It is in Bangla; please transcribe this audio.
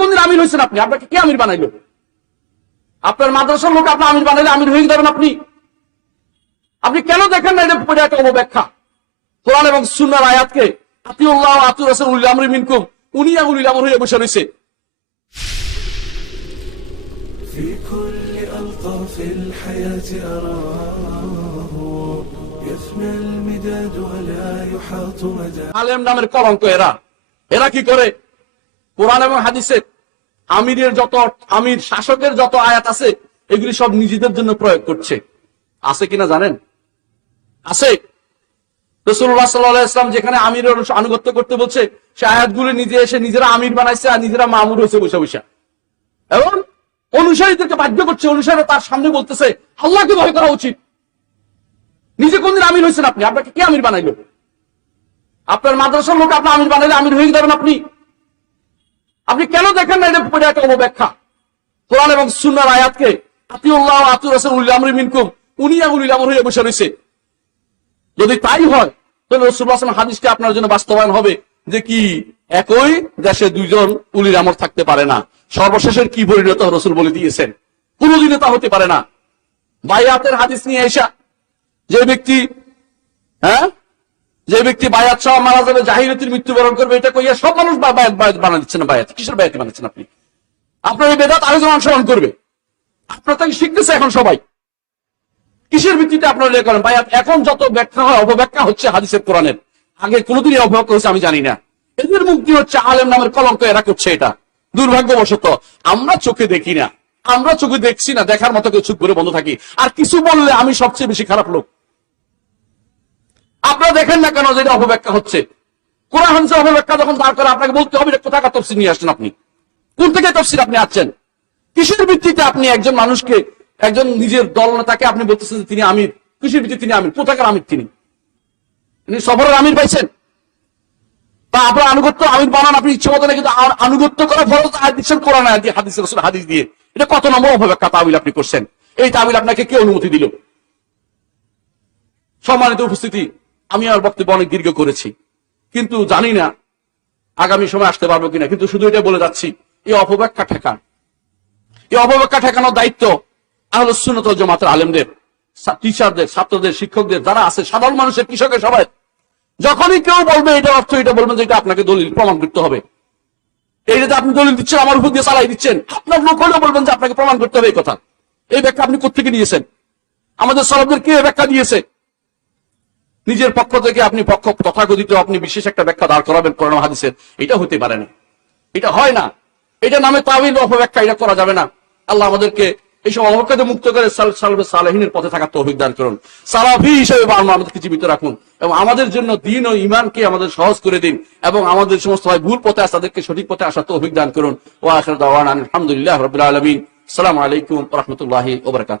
কোনদিন আমির হয়েছেন আপনি আপনাকে কে আমির বানাইলো আপনার মাদ্রাসার লোক আপনার আমির বানাইলে আমির হয়ে যাবেন আপনি আপনি কেন দেখেন না এটা পড়ে একটা অপব্যাখ্যা কোরআন এবং সুন্নার আয়াতকে আতিউল্লাহ আতুর রাসূল উল আমরি মিনকুম উনি উলিল আমর হয়ে বসে রয়েছে في كل ألطاف الحياة أراه يفنى المداد ولا يحاط مدى আলেম নামের কলঙ্ক এরা এরা কি করে কোরআন এবং হাদিসে আমিরের যত আমির শাসকের যত আয়াত আছে, এগুলি সব নিজেদের জন্য প্রয়োগ করছে। আছে কিনা জানেন? আছে। রসুল্লাহ সাল্লাহ যেখানে আমিরের আনুগত্য করতে বলছে, সে আয়াতগুলি নিজে এসে নিজেরা আমির বানাইছে আর নিজেরা মামুর হয়েছে বসে বসে। এবং অনুসারীদেরকে বাধ্য করছে অনুসারে তার সামনে বলতেছে, আল্লাহকে ভয় করা উচিত। নিজে কোনদিন আমির হয়েছেন আপনি? আপনাকে কে আমির বানাইলো? আপনার মাদ্রাসার লোক আপনার আমির বানাইলে আমির হয়ে যাবেন আপনি। আপনি কেন দেখেন না এটা পড়ে একটা অপব্যাখ্যা কোরআন এবং সুন্নার আয়াতকে আতিউল্লাহ আতুর মিনকুম, উনি হয়ে বসে রয়েছে। যদি তাই হয় তাহলে আপনার জন্য বাস্তবায়ন হবে যে কি একই দেশে দুইজন উলির আমর থাকতে পারে না। সর্বশেষের কি পরিণত রসুল বলে দিয়েছেন। কোনোদিনে তা হতে পারে না। বাইয়াতের হাদিস নিয়ে এসা যে ব্যক্তি হ্যাঁ যে ব্যক্তি বায়াত সহ মারা যাবে, জাহিরতির মৃত্যুবরণ করবে, এটা কইয়া সব মানুষ বায়াত বায়াত বানা দিচ্ছে না, বায়াত। কিসের বায়াতি বানাচ্ছেন আপনি? আপনার এই বেদাত আরেকজন অনুসরণ করবে। আপনার তাকে শিখতেছে এখন সবাই। কিসের ভিত্তিতে আপনারা ইয়ে করেন? বায়াত এখন যত ব্যাখ্যা হয় অপব্যাখ্যা হচ্ছে হাদিসের কোরআনের। আগে কোনোদিনই অপব্যাখ্যা হচ্ছে আমি জানি না। এদের মুক্তি হচ্ছে আলেম নামের কলঙ্ক, এরা করছে এটা। দুর্ভাগ্যবশত, আমরা চোখে দেখি না। আমরা চোখে দেখছি না, দেখার মতো চুপ করে বন্ধ থাকি। আর কিছু বললে আমি সবচেয়ে বেশি খারাপ লোক। আপনারা দেখেন না কেন যে অপব্যাখ্যা হচ্ছে? কোরআন হাদিসের অপব্যাখ্যা যখন দাঁড় করে আপনাকে বলতে হবে কোথাকার তফসিল নিয়ে আসছেন আপনি? কোন থেকে তফসিল আপনি আসছেন? কিসের ভিত্তিতে আপনি একজন মানুষকে একজন নিজের দল নেতাকে আপনি বলতেছেন যে তিনি আমির। কিসের ভিত্তিতে তিনি আমির। কোথাকার আমির তিনি? তিনি সফরের আমির পাইছেন? তা আপনার আনুগত্য আমির বানান আপনি ইচ্ছে মতো না কিন্তু আনুগত্য করা আর দিচ্ছেন কোরআন আয়াত দিয়ে, হাদিস হাদিস দিয়ে। এটা কত নম্বর অপব্যাখ্যা তাবিল আপনি করছেন? এই তাবিল আপনাকে কে অনুমতি দিল? সম্মানিত উপস্থিতি আমি আমার বক্তব্য অনেক দীর্ঘ করেছি। কিন্তু জানি না আগামী সময় আসতে পারব কিনা। কিন্তু শুধু এটা বলে যাচ্ছি, এই অপব্যাখ্যা ঠেকান। এই অপব্যাখ্যা ঠেকানোর দায়িত্ব আহলে সুন্নতল জামাতের আলেমদের টিচারদের ছাত্রদের, শিক্ষকদের যারা আছে, সাধারণ মানুষের, কৃষকের সবাই। যখনই কেউ বলবে এটা অর্থ, এটা বলবেন যে এটা আপনাকে দলিল, প্রমাণ করতে হবে। এই যে আপনি দলিল দিচ্ছেন, আমার উপর দিয়ে চালাই দিচ্ছেন, আপনার লোক হলেও বলবেন যে আপনাকে প্রমাণ করতে হবে এই কথা। এই ব্যাখ্যা আপনি কোথেকে নিয়েছেন? আমাদের সরবদের কে ব্যাখ্যা দিয়েছে? নিজের পক্ষ থেকে আপনি পক্ষ তথাকথিত আপনি বিশেষ একটা ব্যাখ্যা দাঁড় করাবেন কোরআন হাদিসের। এটা হতে পারে না। এটা হয় না। এটা নামে তাবিল অপব্যাখ্যা এটা করা যাবে না। আল্লাহ আমাদেরকে এইসব অবকাতে মুক্ত করে সাল- সালফে সালেহিনের পথে থাকার তৌফিক দান করুন। সালাফি হিসেবে আল্লাহ আমাদেরকে জীবিত রাখুন এবং আমাদের জন্য দিন ও ইমানকে আমাদের সহজ করে দিন এবং আমাদের সমস্ত ভাই ভুল পথে আসে তাদেরকে সঠিক পথে আসার তৌফিক দান করুন। ও আখির আলহামদুলিল্লাহ আলামিন। আসসালামু আলাইকুম রাহমাতুল্লাহি ওয়া বারাকাতুহু।